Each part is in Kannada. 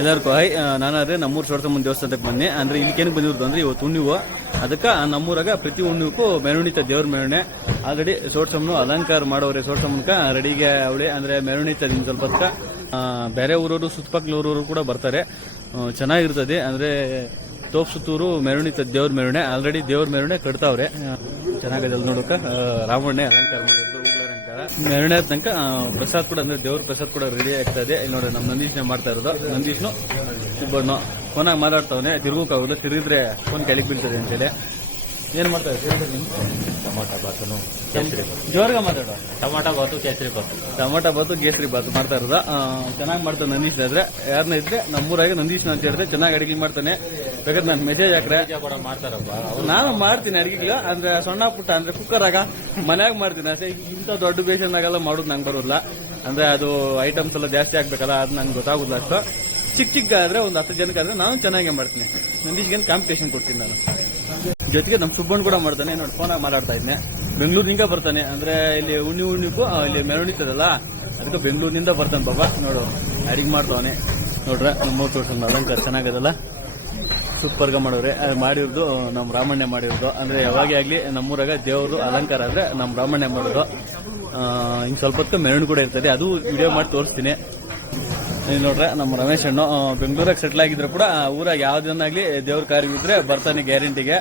ಎಲ್ಲರಿಗೂ ಹಾಯ್ ನಾನಾದ್ರೆ ನಮ್ಮೂರು ಸೋಡ್ಸಮ್ಮನ ದೇವಸ್ಥಾನಕ್ಕೆ ಬನ್ನಿ. ಅಂದ್ರೆ ಇಲ್ಲಿಕೇನಕ್ಕೆ ಬಂದಿರೋದು ಅಂದ್ರೆ ಇವತ್ತು ಹುಣ್ಣಿವು. ಅದಕ್ಕೆ ನಮ್ಮೂರಾಗ ಪ್ರತಿ ಹುಣ್ಣಿವಕ್ಕೂ ಮೆರವಣಿತ ದೇವ್ರ ಮೆರವಣೆ ಆಲ್ರೆಡಿ ಸೋಡ್ಸಮ್ಮನು ಅಲಂಕಾರ ಮಾಡೋರೆ ಸೋಡ್ಸಮ್ಮನ್ಕ ರೆಡಿಗೆ ಅವಳೆ, ಅಂದ್ರೆ ಮೆರವಣಿತ ದಿನ ಸ್ವಲ್ಪ ಬೇರೆ ಊರವರು ಸುತ್ತಪಕ್ಕಲ ಊರವರು ಕೂಡ ಬರ್ತಾರೆ. ಚೆನ್ನಾಗಿರ್ತದೆ. ಅಂದ್ರೆ ತೋಪ್ ಸುತ್ತೂರು ಮೆರವಣಿತ ದೇವ್ರ ಮೆರವಣೆ ಆಲ್ರೆಡಿ ದೇವ್ರ ಮೆರವಣೆ ಕಟ್ತಾವ್ರೆ. ಚೆನ್ನಾಗಿದೆ ನೋಡೋಕೆ. ರಾವಣೆ ಅಲಂಕಾರ ಮಾಡಿದ್ರು ಎರಡನೇ ತನಕ ಪ್ರಸಾದ್ ಕೂಡ ಅಂದ್ರೆ ದೇವ್ರ ಪ್ರಸಾದ್ ಕೂಡ ರೆಡಿ ಆಗ್ತಾ ಇದೆ. ಇಲ್ಲಿ ನೋಡಿ ನಮ್ಮ ನಂದೀಶ್ನ ಮಾಡ್ತಾ ಇರೋದು. ನಂದೀಶ್ನು ಸುಬ್ಬಣ್ಣು ಫೋನಾಗ ಮಾತಾಡ್ತಾವನೆ. ತಿರುಗೋಕಾಗಲ್ಲ ತಿರುಗಿದ್ರೆ ಫೋನ್ ಕೆಳಗೆ ಬೀಳ್ತದೆ ಅಂತೇಳಿ. ಏನ್ ಮಾಡ್ತಾ ಇದ್ದೀರಿ? ಟೊಮಾಟೊ ಬಾತನು ಕೇಸರಿ ಬಾತು. ಜೋರ್ಗ ಮಾತಾಡೋ. ಟೊಮಾಟೊ ಬಾತು ಕೇಸರಿ ಬಾತು. ಟಮಾಟ ಬಾತು ಕೇಸರಿ ಬಾತು ಮಾಡ್ತಾ ಇರೋದ. ಚೆನ್ನಾಗಿ ಮಾಡ್ತಾನೆ ನಂದೀಶ್ ಆದ್ರೆ ಯಾರನ್ನ ಇದ್ರೆ? ನಮ್ಮೂರಾಗೆ ನಂದೀಶ್ ಅಂತ ಹೇಳಿದ್ರೆ ಚೆನ್ನಾಗಿ ಅಡಿಗೆ ಮಾಡ್ತಾನೆ. ಬೇಕಾದ್ರೆ ನಾನು ಮೆಸೇಜ್ ಹಾಕ್ರೆ. ಕೂಡ ಮಾಡ್ತಾರಪ್ಪ. ನಾನು ಮಾಡ್ತೀನಿ ಅಡಿಗೆಗಳು ಅಂದ್ರೆ ಸಣ್ಣ ಪುಟ್ಟ ಅಂದ್ರೆ ಕುಕ್ಕರ್ ಆಗ ಮನ್ಯಾಗ ಮಾಡ್ತೀನಿ. ಅಷ್ಟೇ ಇಂಥ ದೊಡ್ಡ ಬೇಷನ್ನಾಗೆಲ್ಲ ಮಾಡೋದು ನಂಗೆ ಬರೋಲ್ಲ ಅಂದ್ರೆ ಅದು ಐಟಮ್ಸ್ ಎಲ್ಲ ಜಾಸ್ತಿ ಆಗ್ಬೇಕಲ್ಲ ಅದು ನಂಗೆ ಗೊತ್ತಾಗೋದಿಲ್ಲ ಅಷ್ಟು. ಚಿಕ್ಕ ಚಿಕ್ಕ ಆದ್ರೆ ಒಂದು ಹತ್ತು ಜನಕ್ಕೆ ಆದ್ರೆ ನಾನು ಚೆನ್ನಾಗೇ ಮಾಡ್ತೀನಿ. ನಂದೀಶ್ಗೇನು ಕಾಂಪಿಟೇಷನ್ ಕೊಡ್ತೀನಿ ನಾನು. ಜೊತೆಗೆ ನಮ್ಮ ಸುಬ್ಬಣ್ಣ ಕೂಡ ಮಾಡ್ತಾನೆ, ನೋಡಿ ಫೋನ್ ಮಾತಾಡ್ತಾ ಇದ್ನೆ. ಬೆಂಗಳೂರಿನಿಂದ ಬರ್ತಾನೆ, ಅಂದ್ರೆ ಇಲ್ಲಿ ಉಣ್ಣಿ ಉಣ್ಣಿಗೂ ಇಲ್ಲಿ ಮೆರವಣಿತದಲ್ಲ ಅದಕ್ಕೆ ಬೆಂಗಳೂರಿನಿಂದ ಬರ್ತಾನೆ ಬಾಬಾ ನೋಡು, ಅಡಿಗೆ ಮಾಡ್ತಾವನೆ. ನೋಡ್ರ, ನಮ್ಮ ತೋರ್ಸೋಣ ಅಲಂಕಾರ ಚೆನ್ನಾಗದಲ್ಲ. ಸೂಪರ್ಗ ಮಾಡೋರೆ. ಮಾಡಿರೋದು ನಮ್ಮ ರಾಮಣ್ಣ ಮಾಡಿರೋದು. ಅಂದ್ರೆ ಯಾವಾಗೇ ಆಗ್ಲಿ ನಮ್ಮೂರಾಗ ದೇವರು ಅಲಂಕಾರ ಆದ್ರೆ ನಮ್ಮ ರಾಮಣ್ಣ ಮಾಡೋದು. ಹಿಂಗೆ ಸ್ವಲ್ಪ ಹೊತ್ತು ಮೆರವಣಿಗೆ ಕೂಡ ಇರ್ತದೆ. ಅದು ವಿಡಿಯೋ ಮಾಡಿ ತೋರಿಸ್ತೀನಿ. ನೋಡ್ರೆ, ನಮ್ಮ ರಮೇಶ್ ಅಣ್ಣ ಬೆಂಗಳೂರಾಗ ಸೆಟ್ಲ್ ಆಗಿದ್ರು ಕೂಡ ಊರಾಗ ಯಾವ್ದನ್ನಾಗ್ಲಿ ದೇವ್ರ ಕಾರ್ಯ ಇದ್ರೆ ಬರ್ತಾನೆ ಗ್ಯಾರಂಟಿಗೆ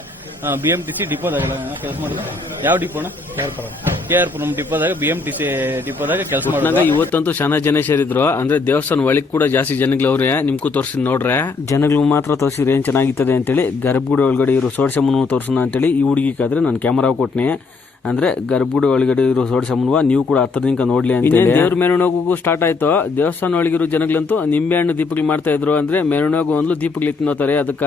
ಬಿ ಎಂ ಟಿ ಸಿ ಡಿಪೋದಾಗ ಕೆಲಸ ಮಾಡೋದು? ಯಾವ ಡಿಪೋಣ ಕೆ ಆರ್ ಪುರಂ ಡಿಪೋದಾಗ ಬಿ ಎಂ ಟಿ ಸಿ ಡಿಪೋದಾಗ ಕೆಲಸ ಮಾಡಿದಾಗ ಇವತ್ತಂತೂ ಶಾನ ಜನ ಸೇರಿದ್ರು ಅಂದ್ರೆ ದೇವಸ್ಥಾನ ಒಳಗ್ ಕೂಡ ಜಾಸ್ತಿ ಜನಗಳು ಅವ್ರೆ ನಿಮ್ಗೂ ತೋರಿಸಿ ನೋಡ್ರೆ. ಜನಗಳು ಮಾತ್ರ ತೋರಿಸಿದ್ರೆ ಏನ್ ಚೆನ್ನಾಗಿತ್ತದೆ ಅಂತೇಳಿ ಗರ್ಭಗುಡಿ ಒಳಗಡೆ ಇರೋ ಸೋಡ್ಸಮ್ಮನು ತೋರ್ಸೋಣ ಅಂತೇಳಿ ಈ ಹುಡುಗಿಗಾದ್ರೆ ನಾನು ಕ್ಯಾಮರಾ ಕೊಟ್ನಿ. ಅಂದ್ರೆ ಗರ್ಭಗುಡಿ ಒಳಗಡೆ ಇರೋ ಸೋಡ್ಸಮ್ಮನುವ ನೀವು ಕೂಡ ಹತ್ರದಿಂದ ನೋಡ್ಲಿ ಅಂತ ದೇವ್ರ ಮೆರವಣಿಗೂ ಸ್ಟಾರ್ಟ್ ಆಯ್ತು? ದೇವಸ್ಥಾನ ಒಳಗಿರೋ ಜನಗಳಂತೂ ನಿಂಬೆ ಹಣ್ಣು ದೀಪಗಳು ಮಾಡ್ತಾ ಇದ್ರು. ಅಂದ್ರೆ ಮೆರವಣಿಗೆ ಒಂದು ದೀಪಗಳು ತಿನ್ನೋತಾರೆ ಅದಕ್ಕ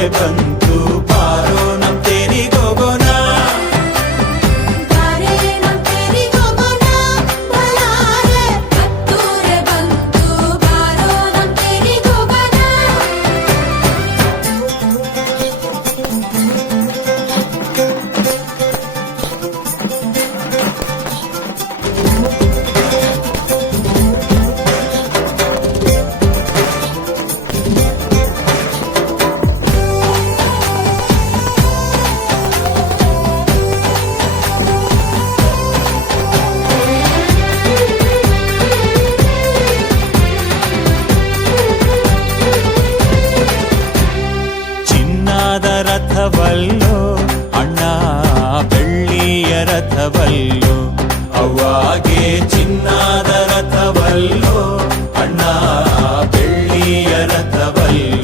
levanta. You.